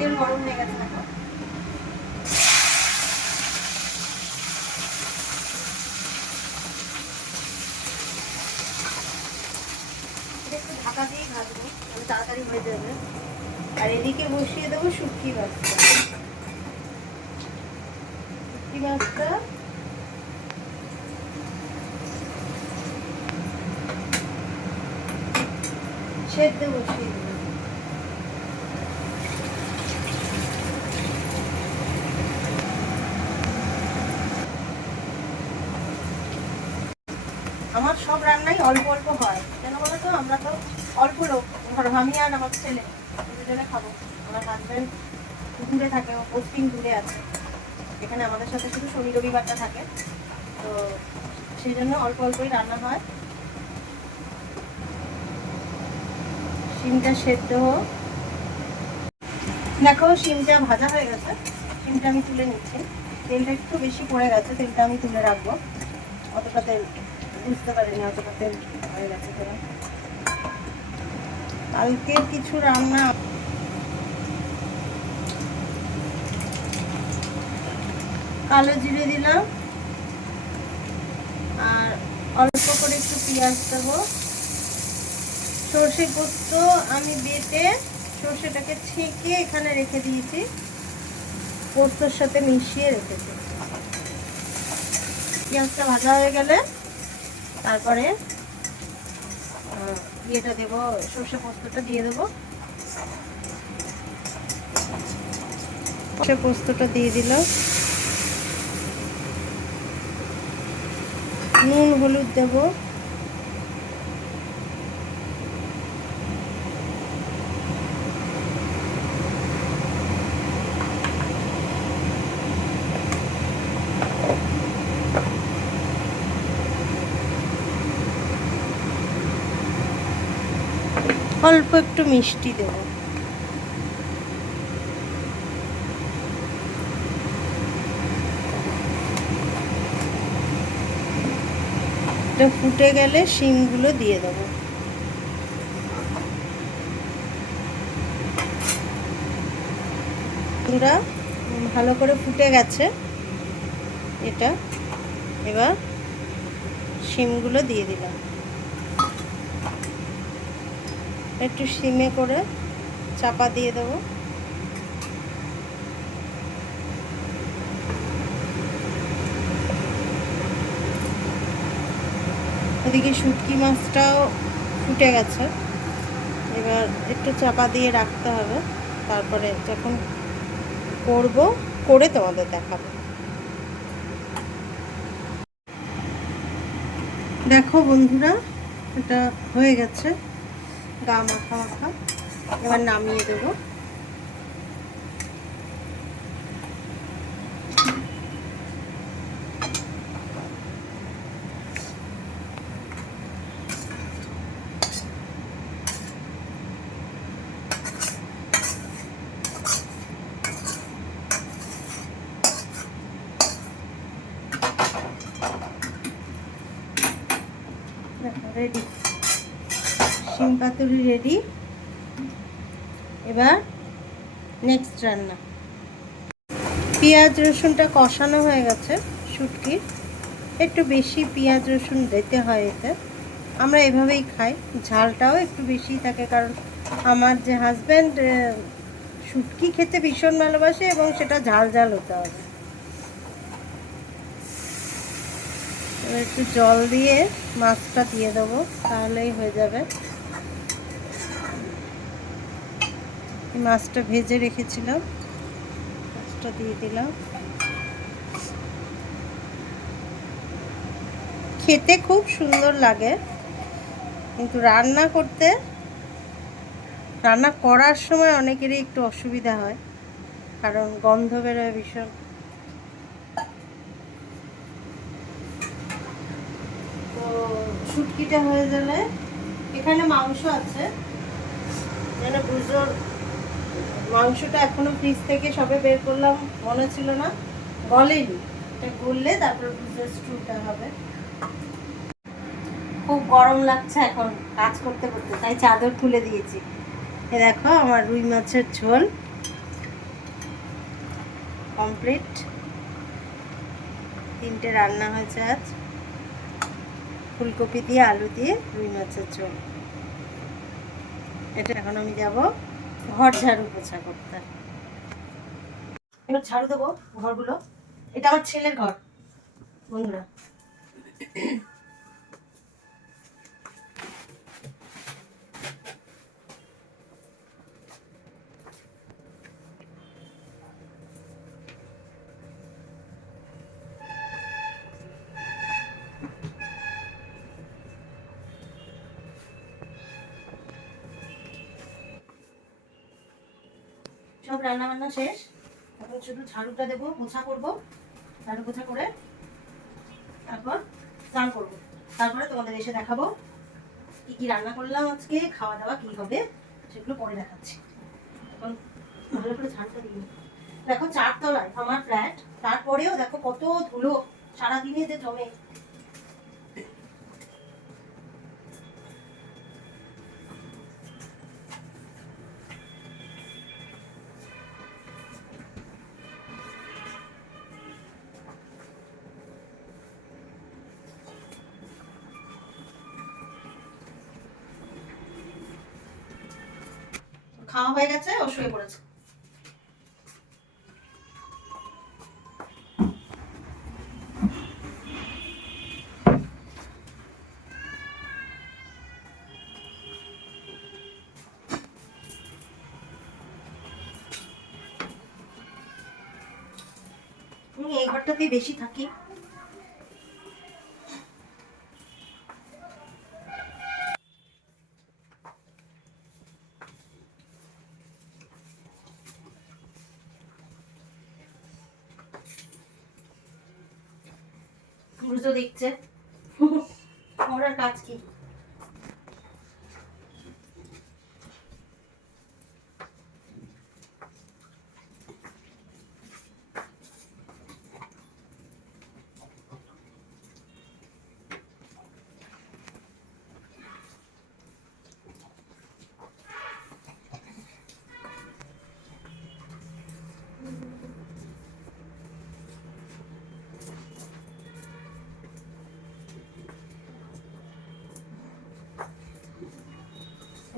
তেল গরম হয়ে গেছে দেখো। একটু ঢাকা দিয়ে ভাজবো, তাহলে তাড়াতাড়ি হয়ে যাবে। আর এদিকে বসিয়ে দেবো শুটকি মাছটা। শুটকি মাছটা সেদ্ধ বসিয়ে দেবো। আমার সব রান্নাই অল্প অল্প হয়, কেন বলো তো? আমরা তো অল্প লোক, ধরো আমি আর আমার ছেলে দুজনে খাবো। আমার হাজব্যান্ড দূরে থাকে, পোস্টিং দূরে আছে, এখানে আমাদের সাথে শুধু শনি রবিবারটা থাকে, তো সেই জন্য অল্প অল্পই রান্না হয়। শিমটা সেদ্ধ হোক। দেখো শিমটা ভাজা হয়ে গেছে, শিমটা আমি তুলে নিচ্ছি। তেলটা একটু বেশি পড়ে গেছে, তেলটা আমি তুলে রাখবো। অতটা তেল বুঝতে পারিনি, অতটা তেল হয়ে গেছে। তোরা কালকে কিছু রান্না, কালো জিরে দিলাম আর অল্প করে একটু পেঁয়াজ দেবো। সর্ষে পোস্ত আমি বেটে সর্ষেটাকে ছেঁকে এখানে রেখে দিয়েছি, পোস্তর সাথে মিশিয়ে রেখেছি। পেঁয়াজটা ভাজা হয়ে গেলে তারপরে ইয়েটা দেবো, সর্ষে পোস্তটা দিয়ে দেবো। সর্ষে পোস্তটা দিয়ে দিলাম, নুন হলুদ দেবো, অল্প একটু মিষ্টি দেব। এটা ফুটে গেলে শিমগুলো দিয়ে দেবো। পুরা ভালো করে ফুটে গেছে এটা, এবার শিমগুলো দিয়ে দিলাম। একটু সিমে করে চাপা দিয়ে দেবো। ওদিকে শুটকি মাছটাও ফুটে গেছে, এবার একটু চাপা দিয়ে রাখতে হবে, তারপরে যখন করব করে তোমাদের দেখাবো। দেখো বন্ধুরা, এটা হয়ে গেছে গা মাখা মাখা, এবার নামিয়ে দেবো। রেডি, শিম পাতুরি রেডি। এবার নেক্সট রান্না। পেঁয়াজ রসুনটা কষানো হয়ে গেছে শুটকির, একটু বেশি পেঁয়াজ রসুন দিতে হয় এতে, আমরা এভাবেই খাই। ঝালটাও একটু বেশি থাকে, কারণ আমার যে হাজব্যান্ড শুটকি খেতে ভীষণ ভালোবাসে এবং সেটা ঝাল ঝাল হতে হবে। এবার একটু জল দিয়ে মাছটা দিয়ে দেবো, তাহলেই হয়ে যাবে। মাছটা ভেজে রেখেছিলাম, মাছটা দিয়ে দিলাম। খেতে খুব সুন্দর লাগে, কিন্তু রান্না করার সময় অনেকেরই একটু অসুবিধা হয়, কারণ গন্ধ বেরোয় ভীষণ। তো শুটকিটা হয়ে গেলে, এখানে মাংস আছে, যেন বুঝোর মাংসটা এখনো ফ্রিজ থেকে সবে বের করলাম, মনে ছিল না, গলেনি। এটা গললে তারপর বুঝোর স্টুটা হবে। খুব গরম লাগছে এখন কাজ করতে করতে, তাই চাদর তুলে দিয়েছি। এ দেখো আমার রুই মাছের ঝোল কমপ্লিট। 3টে রান্না হয়েছে আজ, ফুলকপি দিয়ে আলু দিয়ে রুই মাছের ঝোল। এটা এখন আমি যাব ঘর ঝাড়ু পোছা করতে। এবার ঝাড়ু দেবো ঘরগুলো। এটা আমার ছেলের ঘর বন্ধুরা। সব রান্না বান্না শেষ, এখন শুধু ঝাড়ুটা দেবো, মোছা করবো। ঝাড়ু পোছা করে তারপর স্নান করবো, তারপরে তোমাদের এসে দেখাবো কি কি রান্না করলাম আজকে, খাওয়া দাওয়া কি হবে সেগুলো পরে দেখাচ্ছি। এখন ভালো করে ঝাড়ুটা দিই। দেখো 4 তলায় আমার ফ্ল্যাট, তারপরেও দেখো কত ধুলো সারাদিনে যে জমে। খাওয়া হয়ে গেছে, ও শুয়ে পড়েছে। আমি এই ঘরটাতেই বেশি থাকি। বুঝতে দেখছে ওর আর কাজ কি।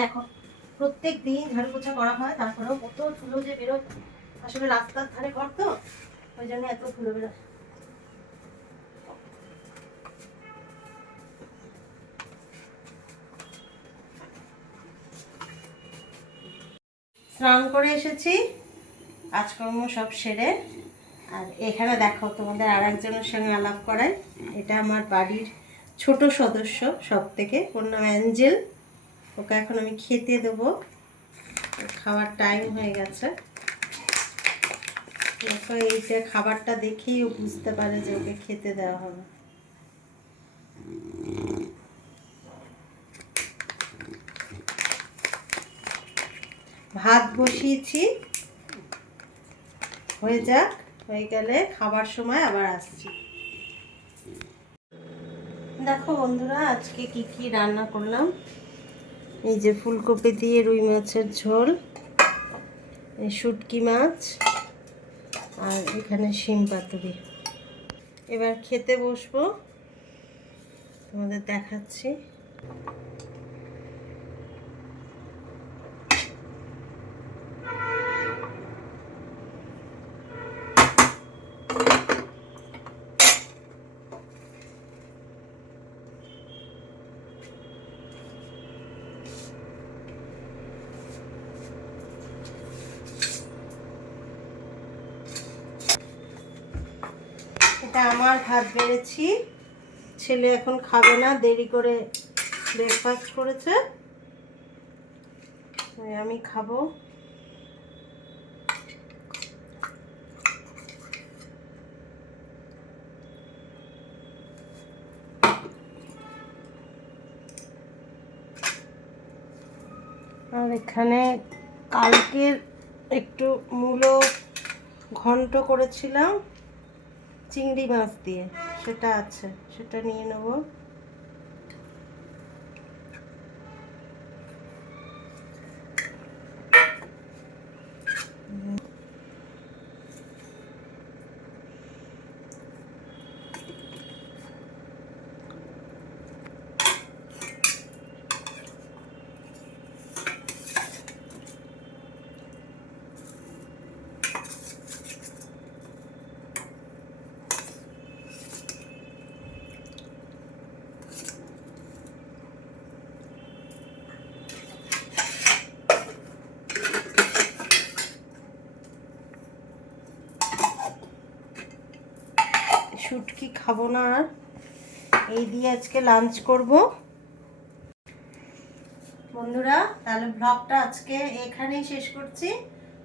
দেখো প্রত্যেক দিন ঝাড়ু পোছা করা হয়, তারপরেও কত ধুলো যে বেরোয়। আসলে রাস্তার ধারে ঘর তো, ওই জন্য এত ধুলো বেরোয়। স্নান করে এসেছি, কাজকর্ম সব সেরে। আর এখানে দেখো তোমাদের আর একজনের সঙ্গে আলাপ করাই। এটা আমার বাড়ির ছোট সদস্য সব থেকে, ওর নাম অ্যাঞ্জেল। ওকে এখন আমি খেতে দেবো, খাওয়ার টাইম হয়ে গেছে। এইটা খাবারটা দেখেই ও বুঝতে পারে যে ওকে খেতে দেওয়া হবে। ভাত বসিয়েছি, হয়ে যাক, হয়ে গেলে খাবার সময় আবার আসছি। দেখো বন্ধুরা আজকে কি কি রান্না করলাম। এই যে ফুলকপি দিয়ে রুই মাছের ঝোল, এই শুটকি মাছ, আর এখানে শিম পাতুরি। এবার খেতে বসবো, তোমাদের দেখাচ্ছি। এটা আমার ভাত বেড়েছি, ছেলে এখন খাবে না, দেরি করে ব্রেকফাস্ট করেছে, আমি খাবো। আর এখানে কালকের একটু মূলো ঘন্ট করেছিলাম চিংড়ি মাছ দিয়ে, সেটা আছে, সেটা নিয়ে নেব। খাবো না আর, এই দিয়ে আজকে লাঞ্চ করব। বন্ধুরা তাহলে ব্লগটা আজকে এখানেই শেষ করছি।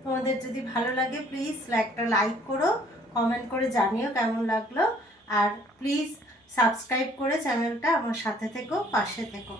তোমাদের যদি ভালো লাগে প্লিজ একটা লাইক করো, কমেন্ট করে জানিও কেমন লাগলো, আর প্লিজ সাবস্ক্রাইব করে চ্যানেলটা আমার সাথে থেকো, পাশে থেকো।